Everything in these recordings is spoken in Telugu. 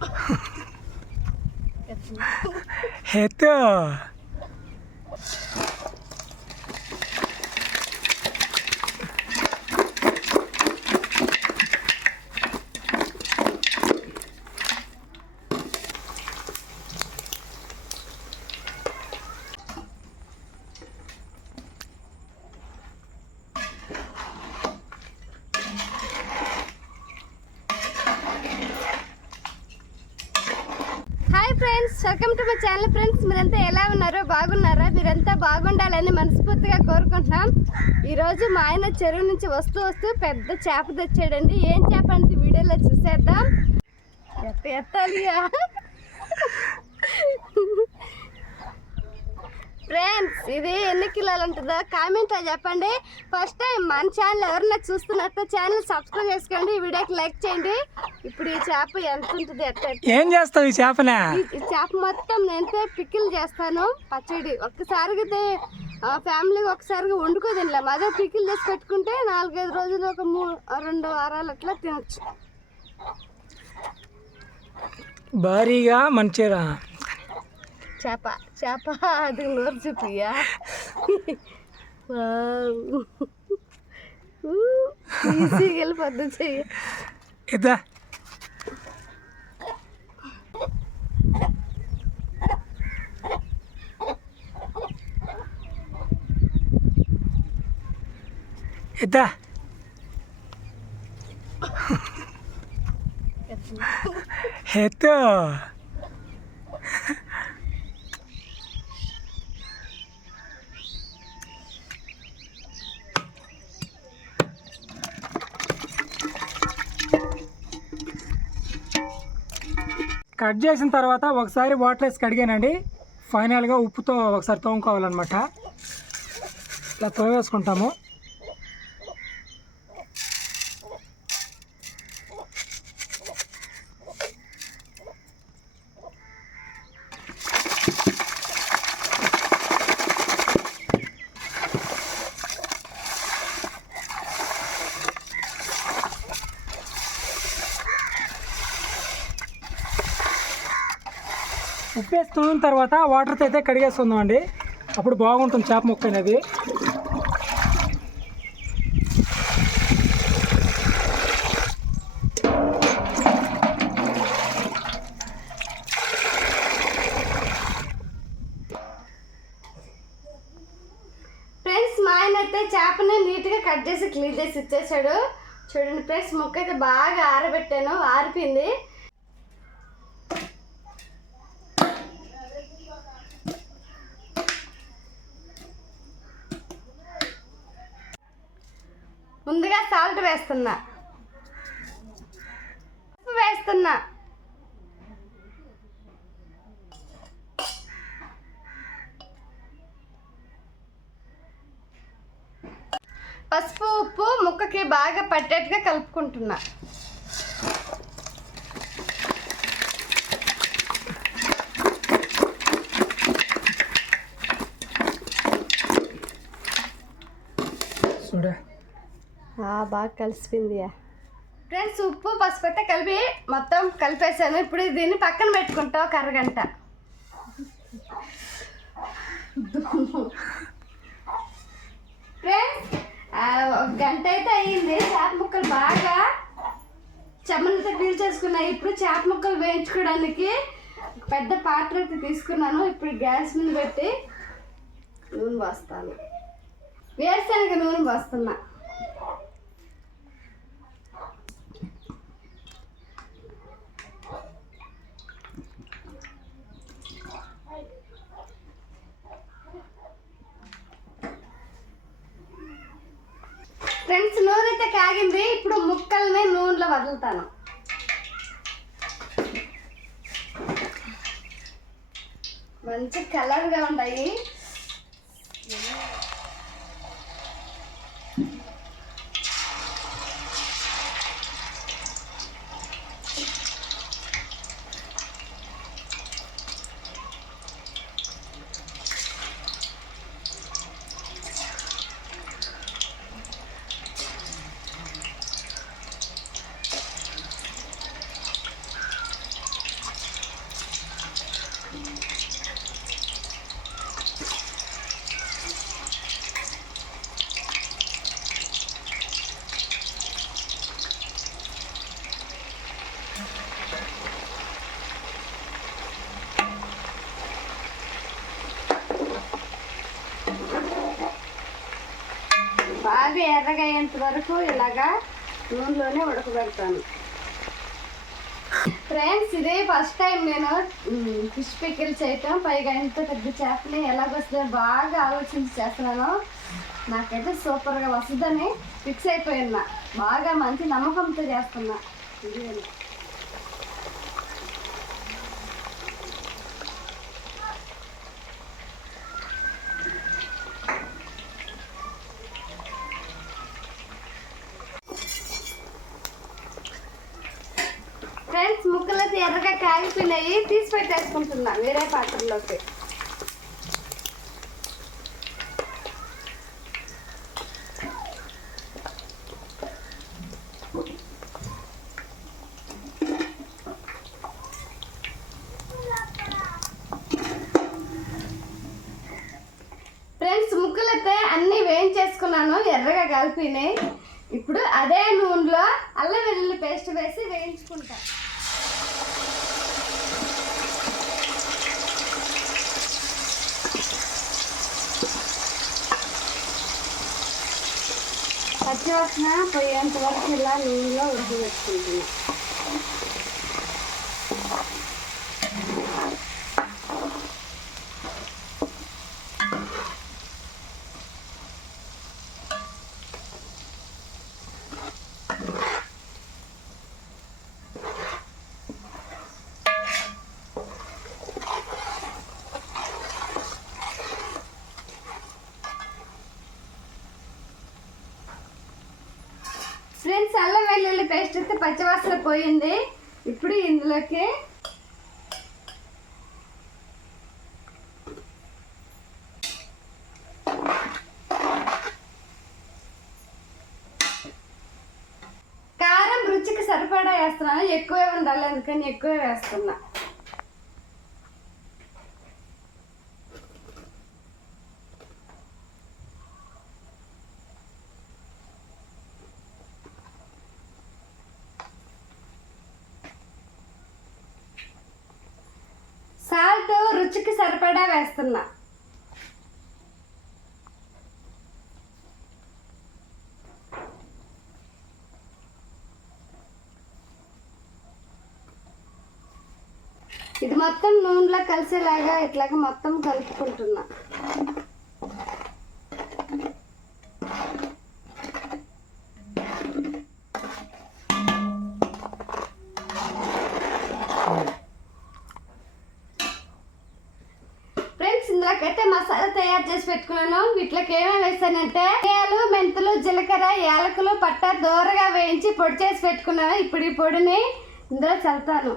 ఎత్తు hi friends welcome to my channel friends మీరంతా ఎలా ఉన్నారో బాగున్నారా? మీరంతా బాగుండాలని మనస్ఫూర్తిగా కోరుకుంటున్నాం. ఈరోజు మా ఆయన చెరువు నుంచి వస్తూ వస్తూ పెద్ద చేప తెచ్చాడండి. ఏం చేప అంటే వీడియోలో చూసేద్దాం. ఎత్త ఎత్తాలియా ఫ్రెండ్స్ ఇది ఎన్ని కిలోలు ఉంటుందో కామెంట్లో చెప్పండి. ఫస్ట్ టైం మన ఛానల్ ఎవరన్నా చూస్తున్నట్టు ఛానల్ సబ్స్క్రైబ్ చేసుకోండి. ఈ వీడియోకి లైక్ చేయండి. ఇప్పుడు ఈ చేప ఎంత ఉంటుంది ఎట్ట ఏం చేస్తావు ఈ చేపనే? ఈ చేప మొత్తం నేనైతే పికిల్ చేస్తాను. పచ్చడి ఆ ఫ్యామిలీకి ఒకసారిగా వండుకో తినలేము అదే పికిల్ చేసి పెట్టుకుంటే నాలుగైదు రోజులు ఒక మూడు రెండు వారాలు అట్లా తినొచ్చు. భారీగా మంచిగా చేప చేప అది నోరు చూపియా ఈజీగా వెళ్ళిపోద్ది చెయ్యి ఇద్దా ఇద్దా ఎత్తు Cut చేసిన తర్వాత ఒకసారి వాటర్ వేసి కడిగానండి ఫైనల్గా ఉప్పుతో ఒకసారి తోముకోవాలన్నమాట. ఇలా తోవేసుకుంటాము ఉప్పు వేసి తర్వాత వాటర్తో అయితే కడిగేసుకుందాం అండి అప్పుడు బాగుంటుంది చేప ముక్క అనేది. ఫ్రెండ్స్ మా ఆయన అయితే చేపని నీట్గా కట్ చేసి క్లీన్ చేసి ఇచ్చేసాడు. చూడండి ఫ్రెండ్స్ ముక్క అయితే బాగా ఆరబెట్టాను ఆరిపోయింది. ముందుగా సాల్ట్ వేస్తున్నా. ఉప్పు వేస్తున్నా. పసుపు ఉప్పు ముక్కకి బాగా పట్టేట్టుగా కలుపుకుంటున్నా. చూడ. బాగా కలిసిపోయింది. ఫ్రెండ్స్ ఉప్పు పసుపు కలిపి మొత్తం కలిపేసాను. ఇప్పుడు దీన్ని పక్కన పెట్టుకుంటా ఒక అరగంట. ఫ్రెండ్స్ ఒక గంట అయితే అయ్యింది. చేప ముక్కలు బాగా చెమ్మలతో పీల్చేసుకున్నాయి ఇప్పుడు చేప ముక్కలు వేయించుకోవడానికి పెద్ద పాత్ర అయితే తీసుకున్నాను. ఇప్పుడు గ్యాస్ మీద పెట్టి నూనె పోస్తాను. వేరుశనగ నూనె పోస్తున్నా ఫ్రెండ్స్ నూనె అయితే కాగింది ఇప్పుడు ముక్కల్ని నూనెలో వదులుతాను. మంచి కలర్గా ఉన్నాయి. బాగా ఎర్రగయ్యేంత వరకు ఇలాగా నూనెలోనే ఉడకబెడతాను. ఫ్రెండ్స్ ఇదే ఫస్ట్ టైం నేను ఫిష్ పిక్కిల్ చేయటం. పైగా ఇంత పెద్ద చేపని ఎలాగొస్తుందో బాగా ఆలోచించి చేస్తున్నాను. నాకైతే సూపర్గా వస్తుందని ఫిక్స్ అయిపోయినా. బాగా మంచి నమ్మకంతో చేస్తున్నా. ఇది ఫ్రెండ్స్ ముక్కలు అయితే ఎర్రగా కాగిపోయినాయి తీసి పెట్టేసుకుంటున్నా వేరే పాత్రలోకి. ఫ్రెండ్స్ ముక్కలు అన్నీ వేయించేసుకున్నాను ఎర్రగా కలిపినాయి. ఇప్పుడు అదే నూనెలో అల్లం వెల్లుల్లి పేస్ట్ వేసి వేయించుకుంటా. పచ్చివాసన పోయేంత వరకు ఇలా నూనెలో ఉడకబెట్టుకుంటున్నా ఫ్రెండ్స్ అల్లం వెల్లుల్లి పేస్ట్ అయితే పచ్చివాసన పోయింది. ఇప్పుడు ఇందులోకి కారం రుచికి సరిపడా వేస్తున్నాను. ఎక్కువే ఉండాలి అందుకని ఎక్కువే వేస్తున్నా. సాల్ట్ రుచికి సరిపడా వేస్తున్నా. ఇది మొత్తం నూనెలో కలిసేలాగా ఇట్లాగా మొత్తం కలుపుకుంటున్నా ఫ్రెండ్స్ ఇందులోకైతే మసాలా తయారు చేసి పెట్టుకున్నాను. వీటిలోకి ఏమేమి వేసానంటే ధనియాలు మెంతులు జీలకర్ర యాలకులు పట్ట దూరగా వేయించి పొడి చేసి పెట్టుకున్నాను. ఇప్పుడు ఈ పొడిని ఇందులో చల్లుతాను.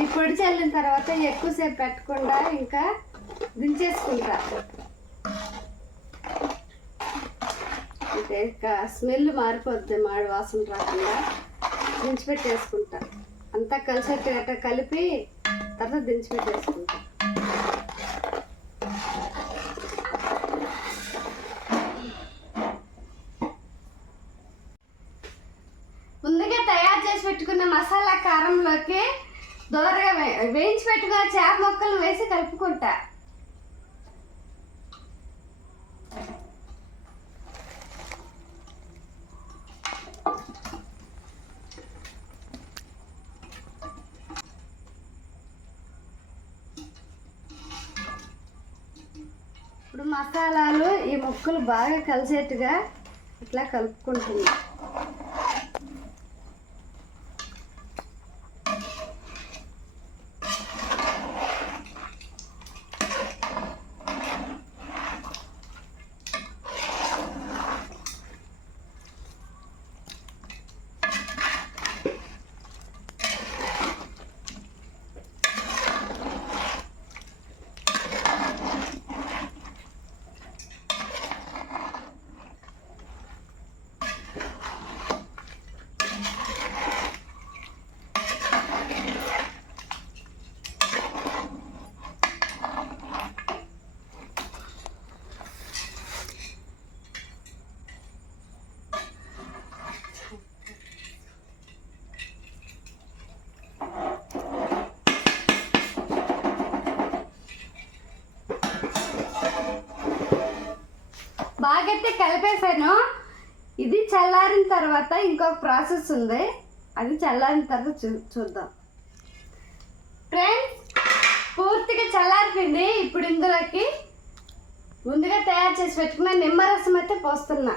ఈ పొడి చల్లిన తర్వాత ఎక్కువసేపు పెట్టకుండా ఇంకా దించేసుకుంటా అంటే ఇంకా స్మెల్ మారిపోద్ది మాడి వాసన రాకుండా దించిపెట్టేసుకుంటా. అంతా కలిసేట్టు గట్ట కలిపి తర్వాత దించిపెట్టేసుకుంటా. ముందుగా తయారు చేసి పెట్టుకున్న మసాలా కారంలోకి దోరగా వేయించి పెట్టుకున్న చేప మొక్కలు వేసి కలుపుకుంటా ఇప్పుడు మసాలాలు ఈ ముక్కలు బాగా కలిసేట్టుగా ఇట్లా కలుపుకుంటున్నా. బాగైతే కలిపేసాను ఇది చల్లారిన తర్వాత ఇంకొక ప్రాసెస్ ఉంది. అది చల్లారిన తర్వాత చూ చూద్దాం. ఫ్రెండ్స్ పూర్తిగా చల్లారిపోయింది. ఇప్పుడు ఇందులోకి ముందుగా తయారు చేసి పెట్టుకున్న నిమ్మరసం అయితే పోస్తున్నా.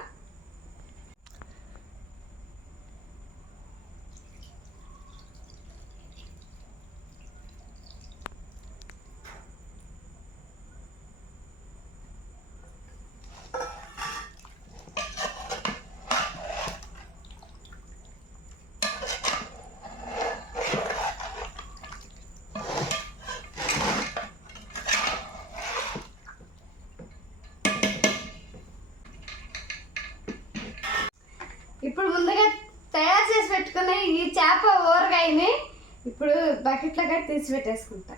ఇప్పుడు ముందుగా తయారు చేసి పెట్టుకున్న ఈ చేప ఊరగాయని ఇప్పుడు బకెట్లో కట్టి తీసి పెట్టేసుకుంటా.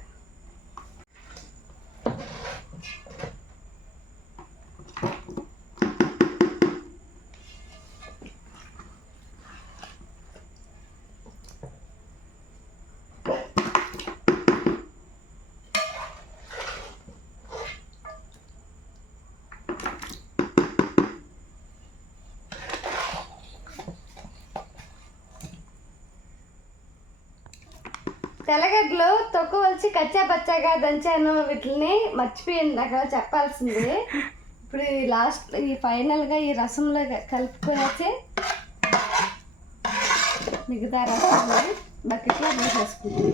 తెల్లగడ్డలు తొక్కు వచ్చి కచ్చా పచ్చాగా దంచాను వీటిని మర్చిపోయింది అక్కడ చెప్పాల్సింది. ఇప్పుడు ఈ లాస్ట్ ఈ ఫైనల్గా ఈ రసంలో కలుపుకొని మిగతా రసం బకెట్లో వేసేసుకుంటాం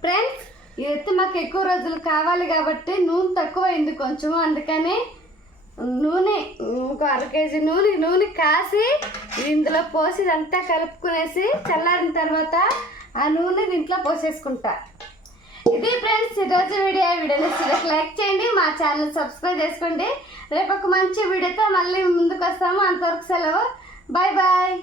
ఫ్రెండ్స్ ఇదైతే మాకు ఎక్కువ రోజులు కావాలి కాబట్టి నూనె తక్కువైంది కొంచెం. అందుకని నూనె ఒక అర కేజీ నూనె నూనె కాసి ఇందులో పోసి ఇదంతా కలుపుకునేసి చల్లారిన తర్వాత ఆ నూనె దీంట్లో పోసేసుకుంటా. ఇది ఫ్రెండ్స్ ఈరోజు వీడియో. వీడియో నచ్చితే లైక్ చేయండి మా ఛానల్ సబ్స్క్రైబ్ చేసుకోండి. రేపు ఒక మంచి వీడియోతో మళ్ళీ ముందుకు వస్తాము అంతవరకు సెలవు. Bye bye.